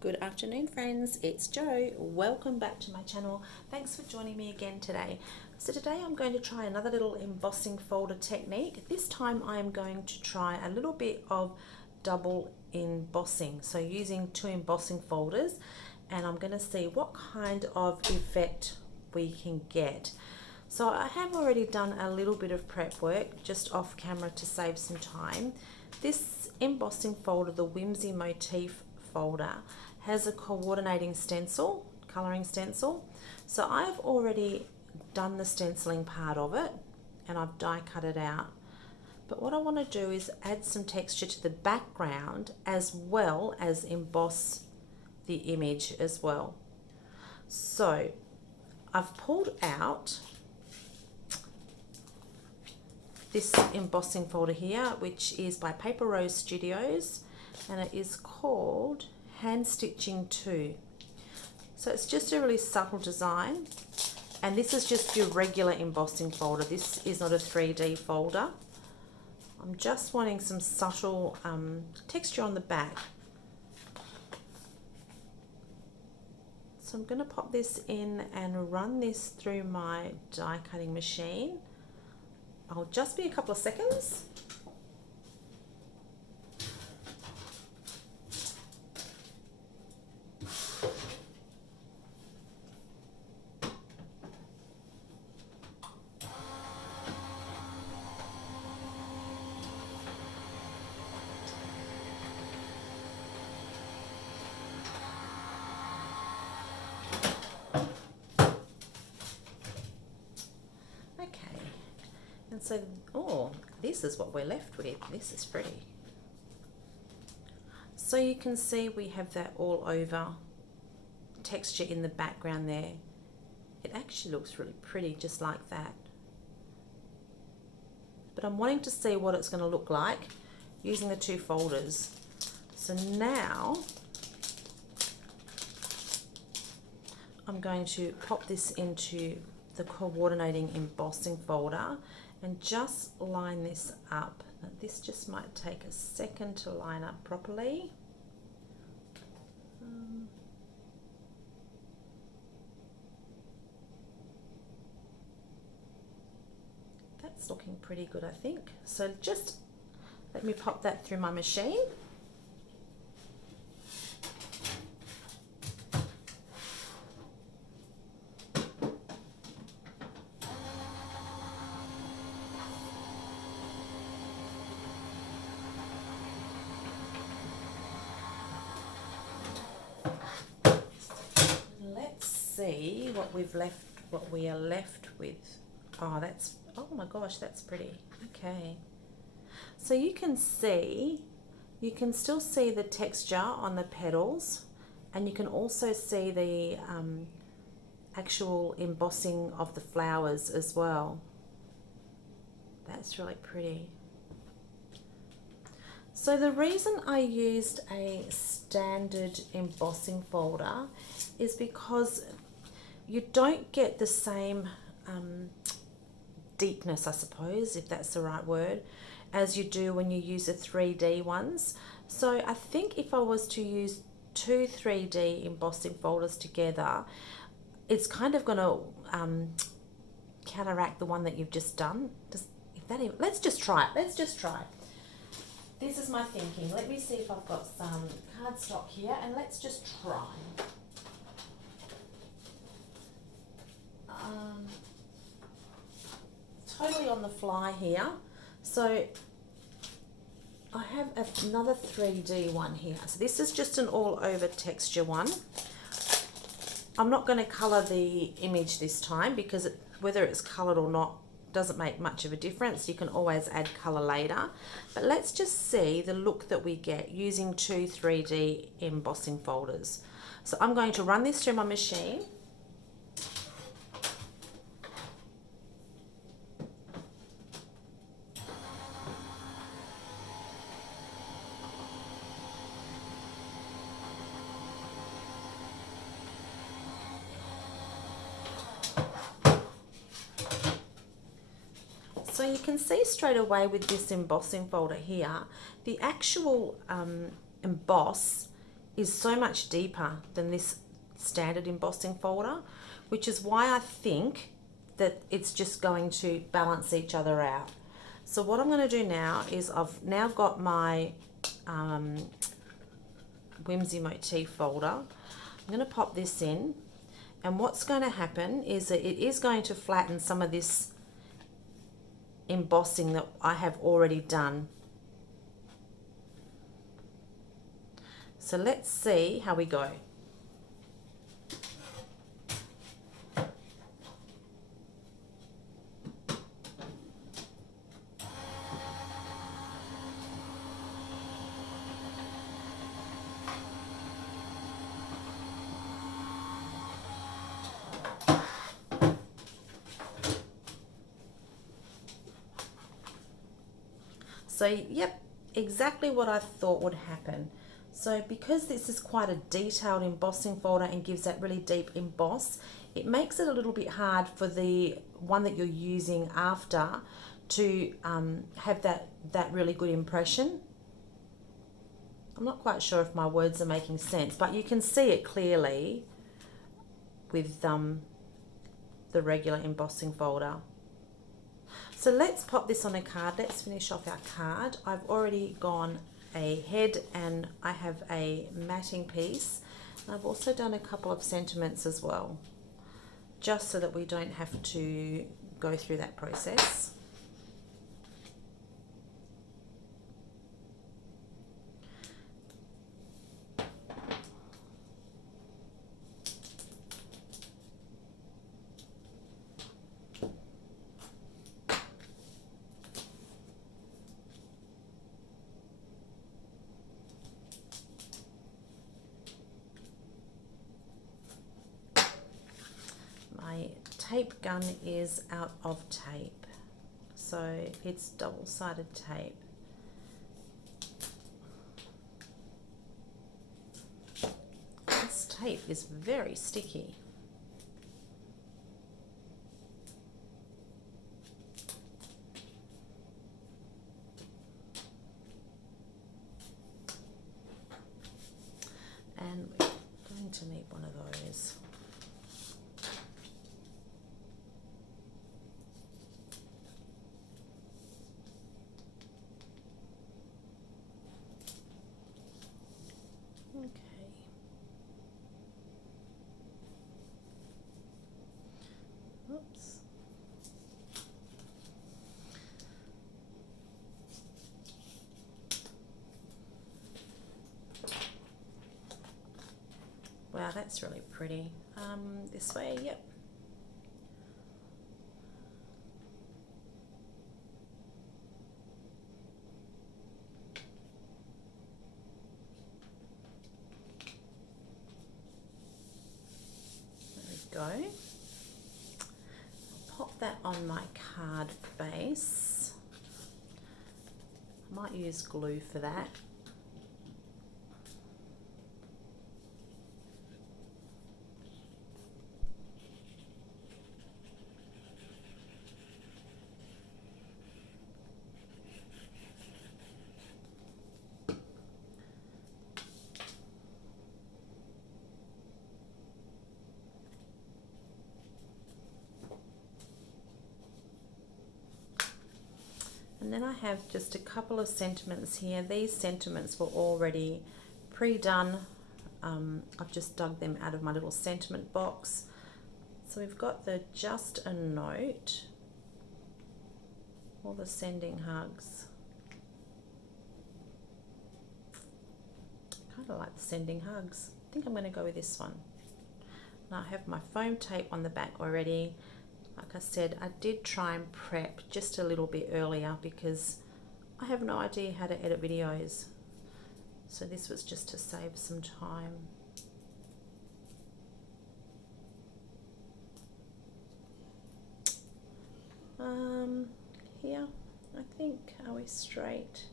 Good afternoon, friends. It's Jo. Welcome back to my channel. Thanks for joining me again today. So today I'm going to try another little embossing folder technique. This time I am going to try a little bit of double embossing. So using two embossing folders, and I'm going to see what kind of effect we can get. So I have already done a little bit of prep work just off camera to save some time. This embossing folder, the Whimsy Motif folder, has a coordinating stencil, colouring stencil. So I've already done the stenciling part of it and I've die cut it out. But what I want to do is add some texture to the background as well as emboss the image as well. So I've pulled out this embossing folder here, which is by Paper Rose Studios, and it is called Hand Stitching 2. So it's just a really subtle design, and this is just your regular embossing folder. This is not a 3D folder. I'm just wanting some subtle texture on the back. So I'm going to pop this in and run this through my die cutting machine. I'll just be a couple of seconds. And so, oh, this is what we're left with. This is pretty. So you can see we have that all over texture in the background there. It actually looks really pretty just like that. But I'm wanting to see what it's going to look like using the two folders. So now I'm going to pop this into the coordinating embossing folder and just line this up. Now, this just might take a second to line up properly. That's looking pretty good, I think. So just let me pop that through my machine. See what we are left with. Oh, my gosh, that's pretty. Okay, so you can still see the texture on the petals, and you can also see the actual embossing of the flowers as well. That's really pretty. So the reason I used a standard embossing folder is because you don't get the same deepness, I suppose, if that's the right word, as you do when you use the 3D ones. So I think if I was to use two 3D embossing folders together, it's kind of going to counteract the one that you've just done. Let's just try it. Let's just try it. This is my thinking. Let me see if I've got some cardstock here, and let's just try. Totally on the fly here. So I have another 3D one here. So this is just an all over texture one. I'm not going to colour the image this time because whether it's coloured or not doesn't make much of a difference. You can always add colour later. But let's just see the look that we get using two 3D embossing folders. So I'm going to run this through my machine. So you can see straight away with this embossing folder here, the actual emboss is so much deeper than this standard embossing folder, which is why I think that it's just going to balance each other out. So what I'm going to do now is I've now got my Whimsy Motif folder. I'm going to pop this in, and what's going to happen is that it is going to flatten some of this embossing that I have already done. So let's see how we go. So yep, exactly what I thought would happen. So because this is quite a detailed embossing folder and gives that really deep emboss, it makes it a little bit hard for the one that you're using after to have that really good impression. I'm not quite sure if my words are making sense, but you can see it clearly with the regular embossing folder. So let's pop this on a card. Let's finish off our card. I've already gone a head and I have a matting piece. And I've also done a couple of sentiments as well, just so that we don't have to go through that process. My tape gun is out of tape, so it's double-sided tape. This tape is very sticky. And we're going to need one of those. Okay. Oops. Wow, that's really pretty. This way, yep. Go. I'll pop that on my card base. I might use glue for that. And then I have just a couple of sentiments here. These sentiments were already pre-done. I've just dug them out of my little sentiment box. So we've got the just a note, or the sending hugs. Kind of like the sending hugs. I think I'm going to go with this one. Now I have my foam tape on the back already. Like I said, I did try and prep just a little bit earlier because I have no idea how to edit videos. So this was just to save some time. Here, I think, are we straight?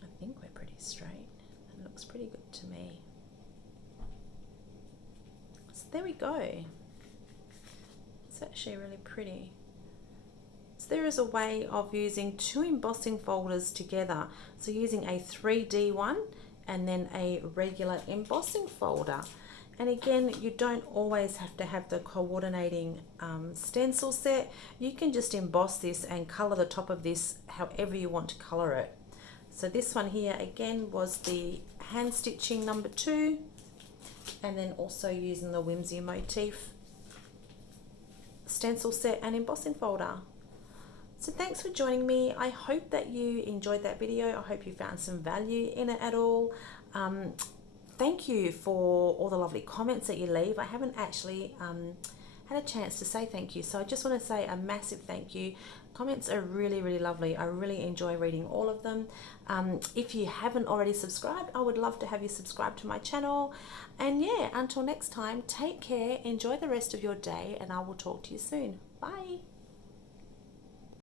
I think we're pretty straight. It looks pretty good to me. So there we go. It's actually really pretty. So there is a way of using two embossing folders together. So using a 3D one and then a regular embossing folder. And again, you don't always have to have the coordinating stencil set. You can just emboss this and color the top of this however you want to color it. So this one here again was the hand stitching number 2, and then also using the Whimsy motif stencil set and embossing folder. So thanks for joining me. I hope that you enjoyed that video. I hope you found some value in it at all. Thank you for all the lovely comments that you leave. I haven't actually had a chance to say thank you, so I just want to say a massive thank you. Comments are really, really lovely. I really enjoy reading all of them. If you haven't already subscribed, I would love to have you subscribe to my channel. And yeah, until next time, take care, enjoy the rest of your day, and I will talk to you soon. Bye.